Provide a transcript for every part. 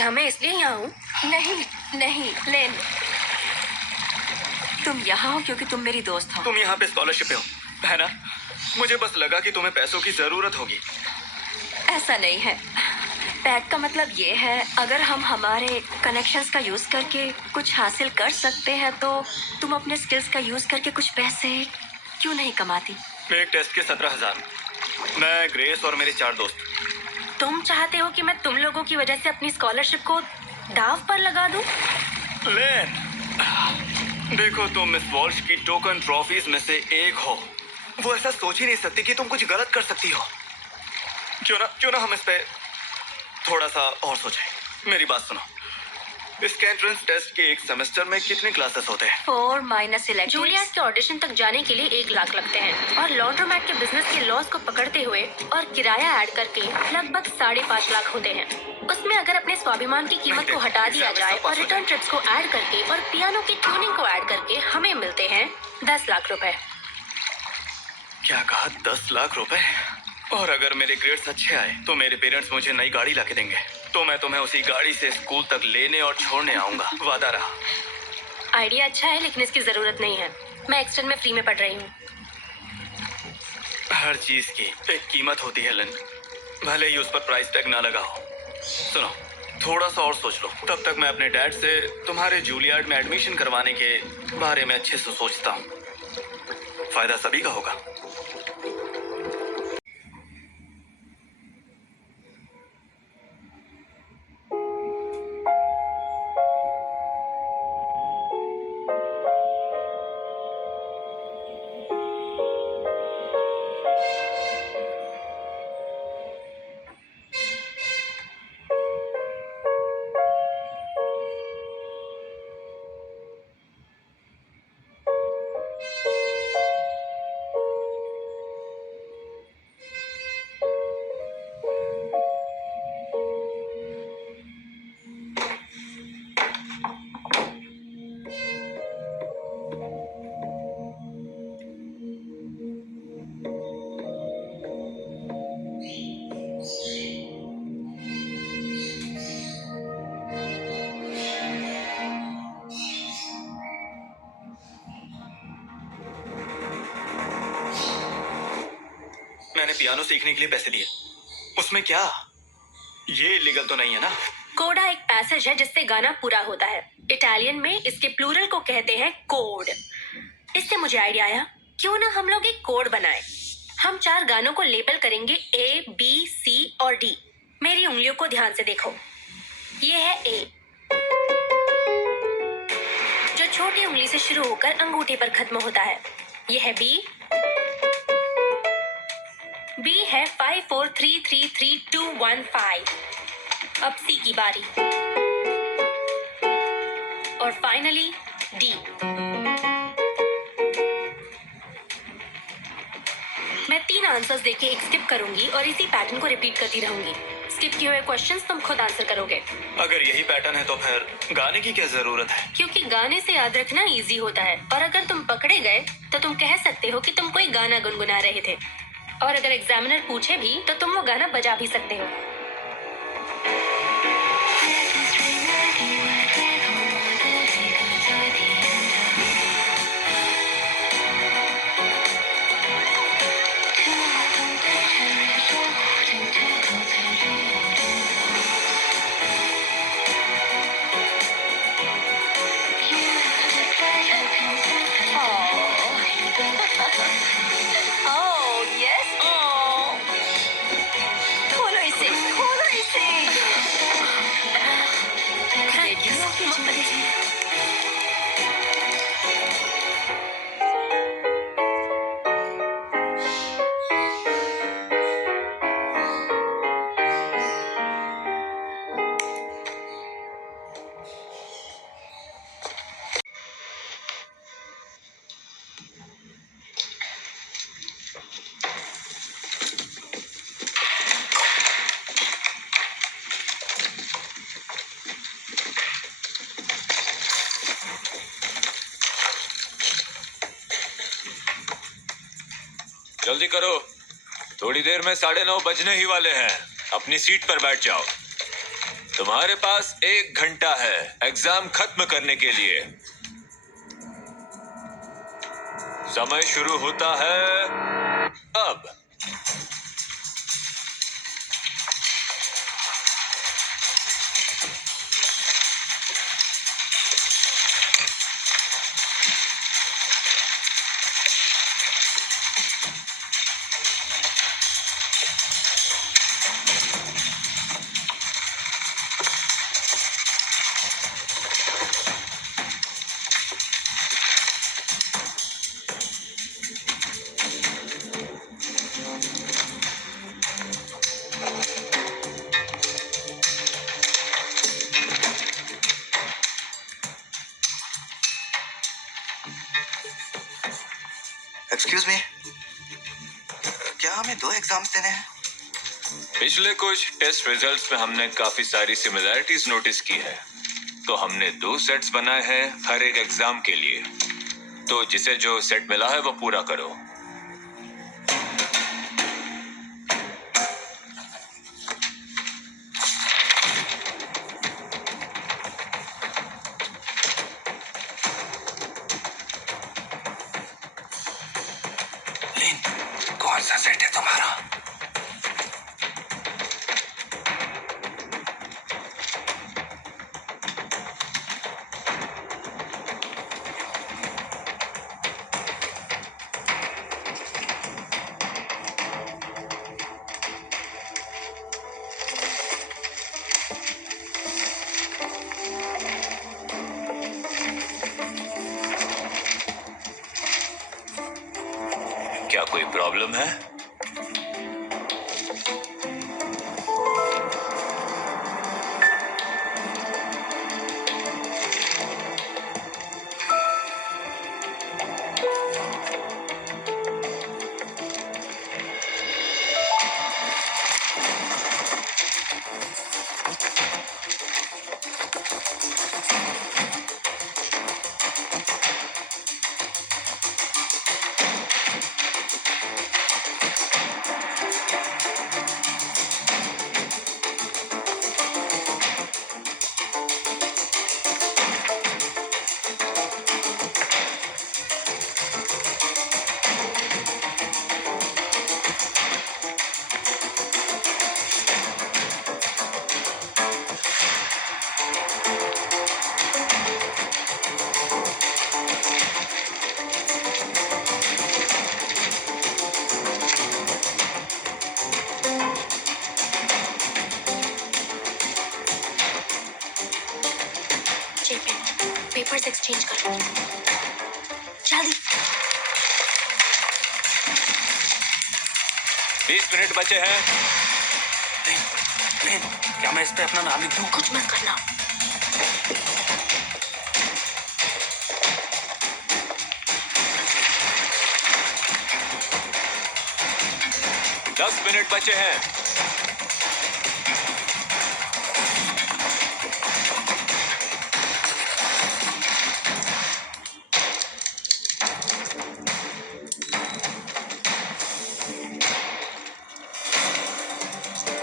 क्या मैं इसलिए यहाँ हूँ? नहीं नहीं लेन, तुम यहाँ हो क्योंकि तुम मेरी दोस्त हो। तुम यहाँ पे स्कॉलरशिप पे हो है ना? मुझे बस लगा कि तुम्हें पैसों की जरूरत होगी। ऐसा नहीं है। पैक का मतलब ये है, अगर हम हमारे कनेक्शंस का यूज करके कुछ हासिल कर सकते हैं तो तुम अपने स्किल्स का यूज करके कुछ पैसे क्यों नहीं कमाती? एक टेस्ट के 17,000। मैं, ग्रेस और मेरे 4 दोस्त। तुम चाहते हो कि मैं तुम लोगों की वजह से अपनी स्कॉलरशिप को दाव पर लगा दूं? लेन, देखो तुम मिस वॉल्श की टोकन ट्रॉफीज में से एक हो। वो ऐसा सोच ही नहीं सकती कि तुम कुछ गलत कर सकती हो। क्यों ना हम इस पे थोड़ा सा और सोचें। मेरी बात सुनो, इसके एंट्रेंस टेस्ट के एक सेमेस्टर में कितने क्लासेस होते हैं? 4 माइनस इलेक्ट्रिक। जूलियट के ऑडिशन तक जाने के लिए 1 लाख लगते हैं और लॉन्ड्रोमैट के बिजनेस के लॉस को पकड़ते हुए और किराया ऐड करके लगभग 5.5 लाख होते हैं। उसमें अगर अपने स्वाभिमान की कीमत को हटा दिया जाए और रिटर्न ट्रिप्स को ऐड करके और पियानो की ट्यूनिंग को ऐड करके हमें मिलते हैं 10 लाख रुपए। क्या कहा? 10 लाख रुपए? और अगर मेरे ग्रेड्स अच्छे आए तो मेरे पेरेंट्स मुझे नई गाड़ी लाके देंगे, तो मैं तुम्हें उसी गाड़ी से स्कूल तक लेने और छोड़ने आऊंगा। वादा रहा। आइडिया अच्छा है लेकिन इसकी जरूरत नहीं है। मैं एक्सटर्न में फ्री में पढ़ रही हूँ। हर चीज की एक कीमत होती है लन, भले ही उस पर प्राइस टैग ना लगा हो। सुनो, थोड़ा सा और सोच लो। तब तक मैं अपने डैड से तुम्हारे जूलियार्ड में एडमिशन करवाने के बारे में अच्छे से सोचता हूँ। फायदा सभी का होगा। मैंने पियानो सीखने के लिए पैसे दिए, उसमें क्या? ये इलीगल तो नहीं है ना? कोडा एक पैसेज है जिससे गाना पूरा होता है। इटालियन में इसके प्लूरल को कहते हैं कोड। इससे मुझे आइडिया आया, क्यों ना हम लोग एक कोड बनाएं। हम 4 गानों को लेबल करेंगे A, B, C और D। मेरी उंगलियों को ध्यान से देखो। ये है A, जो छोटी उंगली से शुरू होकर अंगूठे पर खत्म होता है। ये है B। B है 5 4 3 3 3 2 1 5। अब C की बारी और फाइनली D। मैं 3 आंसर्स देके एक स्किप करूंगी और इसी पैटर्न को रिपीट करती रहूंगी। स्किप किए हुए क्वेश्चंस तुम खुद आंसर करोगे। अगर यही पैटर्न है तो फिर गाने की क्या जरूरत है? क्योंकि गाने से याद रखना इजी होता है और अगर तुम पकड़े गए तो तुम कह सकते हो कि तुम कोई गाना गुनगुना रहे थे और अगर एग्जामिनर पूछे भी तो तुम वो गाना बजा भी सकते हो। Oh, yes. Oh. खोलो इसे, खोलो इसे। रेडियो की चमक। जल्दी करो, थोड़ी देर में 9:30 बजने ही वाले हैं। अपनी सीट पर बैठ जाओ। तुम्हारे पास 1 घंटा है एग्जाम खत्म करने के लिए। समय शुरू होता है अब। एक्सक्यूज मी, क्या हमें 2 एग्जाम्स देने हैं? पिछले कुछ टेस्ट रिजल्ट्स में हमने काफी सारी सिमिलैरिटीज नोटिस की है, तो हमने 2 सेट्स बनाए हैं हर एक एग्जाम के लिए। तो जिसे जो सेट मिला है वो पूरा करो। लिन, कौन सा सेट है तुम्हारा? क्या कोई प्रॉब्लम है? पेपर्स एक्सचेंज करो जल्दी। 20 मिनट बचे हैं। लिन, क्या मैं इस पे अपना नाम लिख दूं? कुछ मत करना। दस मिनट बचे हैं।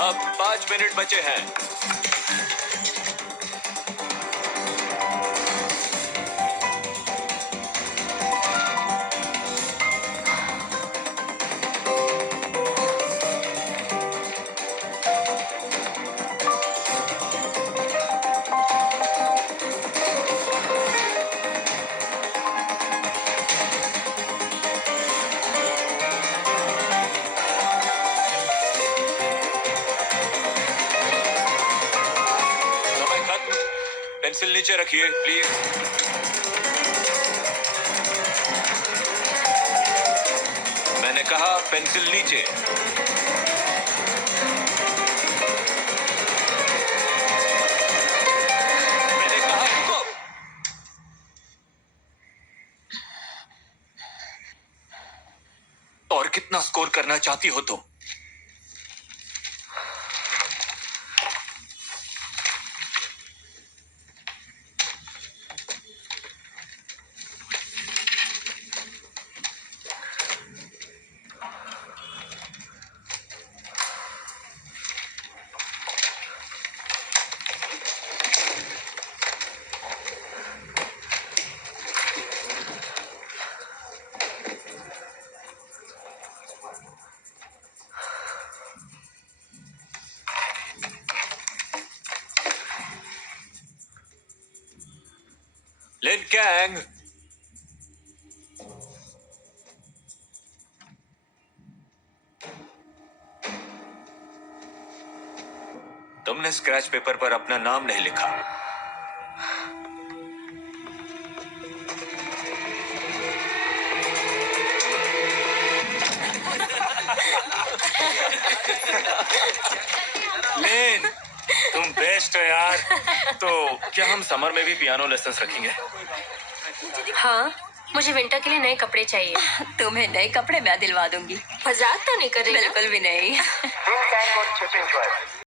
अब 5 मिनट बचे हैं। समय खत्म। पेंसिल नीचे रखिए प्लीज। मैंने कहा पेंसिल नीचे। मैंने कहा रुको। और कितना स्कोर करना चाहती हो तुम? लिन कैंग, तुमने स्क्रैच पेपर पर अपना नाम नहीं लिखा। लेन, तुम बेस्ट हो यार। तो क्या हम समर में भी पियानो लेसन्स रखेंगे? हाँ, मुझे विंटर के लिए नए कपड़े चाहिए। तुम्हें नए कपड़े मैं दिलवा दूंगी। मजाक तो नहीं कर रही ना? बिल्कुल भी नहीं।